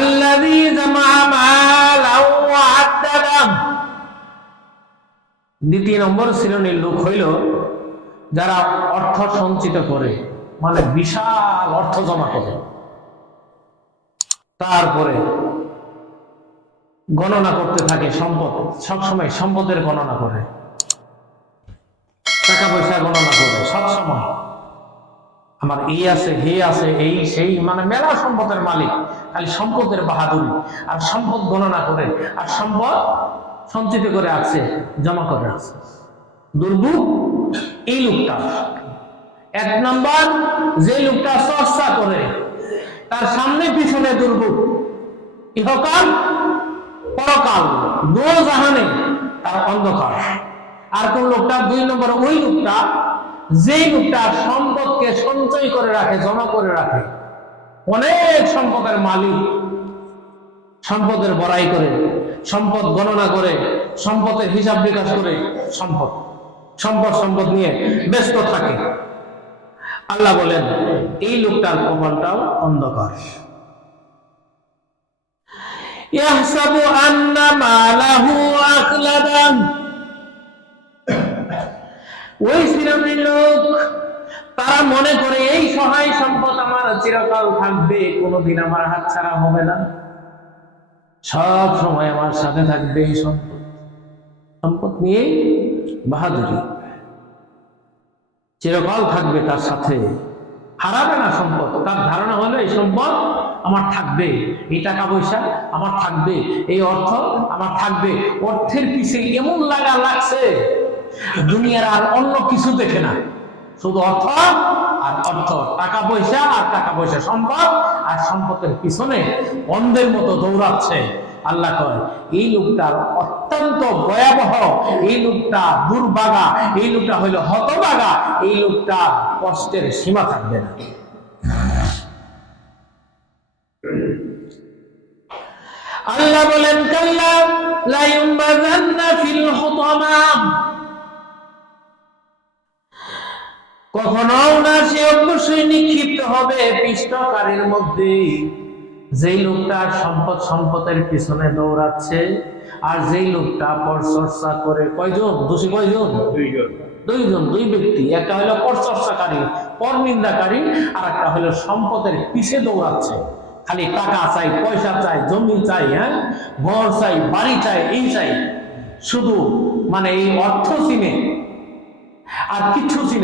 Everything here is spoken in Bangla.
الذي جمع مالا وعدده দ্বিতীয় নম্বর শ্রেণীর লোক হইল যারা অর্থ সঞ্চিত করে মানে বিশাল অর্থ জমা করে তারপরে গণনা করতে থাকে সম্পদ সবসময় সম্পদের গণনা করে টাকা পয়সা গণনা করে সবসময় আমার এই আছে, হে আছে, এই সেই মানে মেলা সম্পদের মালিক। খালি সম্পদের বাহাদুরি আর সম্পদ গণনা করে আর সম্পদ সঞ্চিত করে আছে, জমা করে আছে। দুর্ভোগ এই লোকটা। এক নাম্বার, যে লোকটা চর্চা করে, তার সামনে পিছনে দুর্ভোগ। ইহকাল, পরকাল দো জাহানে তার অন্ধকার। আর কোন লোকটা? দুই নম্বর, ওই লোকটা যেই লোকটা সম্পদকে সঞ্চয় করে রাখে, জমা করে রাখে, অনেক সম্পদের মালিক, সম্পদের বড়াই করে, সম্পদ গণনা করে, সম্পদের হিসাব বিকাশ করে সম্পদ সম্পদ সম্পদ নিয়ে ব্যস্ত থাকে। আল্লাহ বলেন, এই লোকটার কপালটাও অন্ধকার। ইয়াহসাবু আন্না মালাহু আখলাদান ওই শ্রেণির লোক। তারা মনে করে এই সহায় সম্পদ আমার চিরকাল থাকবে, কোনোদিন আমার হাত ছাড়া হবে না। সব সময় আমার সাথে থাকবে এই সম্পদ। সম্পদ নিয়ে বাহাদুরি। চিরকাল থাকবে তার সাথে। হারাবে না সম্পদ। তার ধারণা হলো এই সম্পদ আমার থাকবে। এই টাকা পয়সা আমার থাকবে। এই অর্থ আমার থাকবে। অর্থের পিছে এমন লাগা লাগছে দুনিয়ার আর অন্য কিছু দেখে না। শুধু অর্থ আর অর্থ। টাকা পয়সা আর টাকা পয়সা সম্পদ আর সম্পদের পিছনে অন্ধের মতো দৌড়াচ্ছে। আল্লাহ কয়, এই লোকটার অত্যন্ত ভয়াবহ, এই লোকটা দুর্বাগা এই লোকটা হইল হতবাগা এই লোকটা কষ্টের সীমা থাকবে না। আল্লাহ বলেন, কাল্লা লাইউম্বাজান্না ফিল হুতামাম। কখনো না সে অবশ্যই নিক্ষিপ্ত হবে মধ্যে। যেই লোকটা সম্পদ সম্পদের পিছনে দৌড়াচ্ছে আর যেই লোকটা পরচর্চা করে কয়জন? দোষী কয়জন? দুইজন। দুইজন দুই ব্যক্তি। একটা হলো পরচর্চাকারী পরনিন্দাকারী আর একটা হলো সম্পদের পিছে দৌড়াচ্ছে। খালি টাকা চাই পয়সা চাই জমি চাই হ্যাঁ? ঘর চাই বাড়ি চাই এই চাই। শুধু মানে এই অর্থ চিনে আর কিছু চিনে